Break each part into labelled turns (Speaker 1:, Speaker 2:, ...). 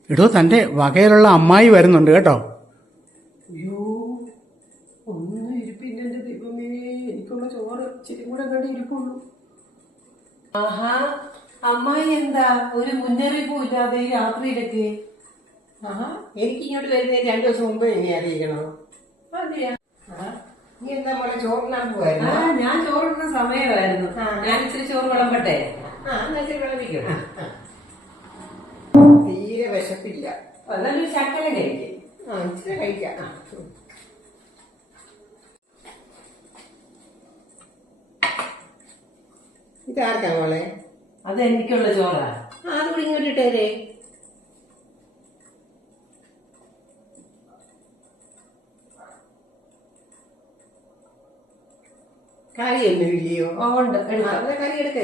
Speaker 1: എടോ, തന്റെ വകയിലുള്ള അമ്മായി വരുന്നുണ്ട് കേട്ടോ.
Speaker 2: അയ്യോ, ഒന്നും ഇരിപ്പില്ല എന്റെ ദൈവമേ. എനിക്കുള്ള ചോറ് ഇച്ചിരി കൂടെ കണ്ട് ഇരിപ്പുള്ളൂ. ആഹാ, അമ്മായി എന്താ ഒരു മുന്നറിയിപ്പും ഇല്ലാതെ ഈ രാത്രിയിലൊക്കെ? ആഹാ, എനിക്ക് ഇങ്ങോട്ട് വരുന്നതിന് 2 ദിവസം മുമ്പ് ഇനി അറിയിക്കണോ? അതെയാ? നീ എന്താ മോളെ ചോറിനാൻ പോയായിരുന്നു? ഞാൻ ചോറിടുന്ന സമയമായിരുന്നു. ഞാൻ ഇച്ചിരി ചോറ് വിളമ്പട്ടെ? എന്നാ ഇച്ചിരി വിളമ്പിക്കണം. തീരെ വിശപ്പില്ല. നല്ലൊരു ശക്കര കഴിക്കും. ഇച്ചിരി കഴിക്കാം. ഇതാർക്കാ മോളെ? അത് എനിക്കുള്ള ചോറാ. അതുകൂടി ഇങ്ങോട്ട് ഇട്ടേരേ. കറിയൊന്നും ഇല്ലയോ? ഉണ്ട്, കറി എടുക്കേ.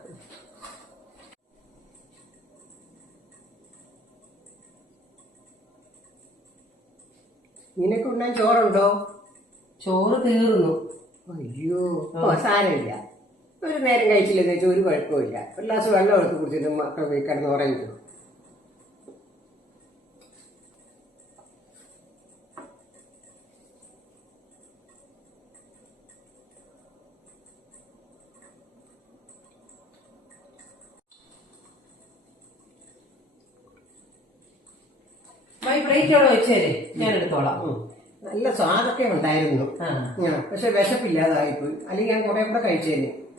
Speaker 2: നിനക്കുണ്ണാൻ ചോറുണ്ടോ? ചോറ് തീർന്നു. അയ്യോ, സാരമില്ല. ഒരു നേരം കഴിച്ചില്ലെന്ന് വെച്ചാൽ ഒരു കുഴപ്പമില്ല. ഒരു ഗ്ലാസ് വെള്ളം എടുത്ത് കുടിച്ചിട്ട് മക്കൾ പോയി കിടന്ന് ഉറങ്ങിക്കും. പ്ലേറ്റോടെ വെച്ചേരെ, ഞാൻ എടുത്തോളാം. നല്ല സ്വാദൊക്കെ ഉണ്ടായിരുന്നു, പക്ഷെ വിശപ്പില്ലാതായിപ്പോയി. അല്ലെങ്കിൽ ഞാൻ കുറെ കൂടെ കഴിച്ചേനെ.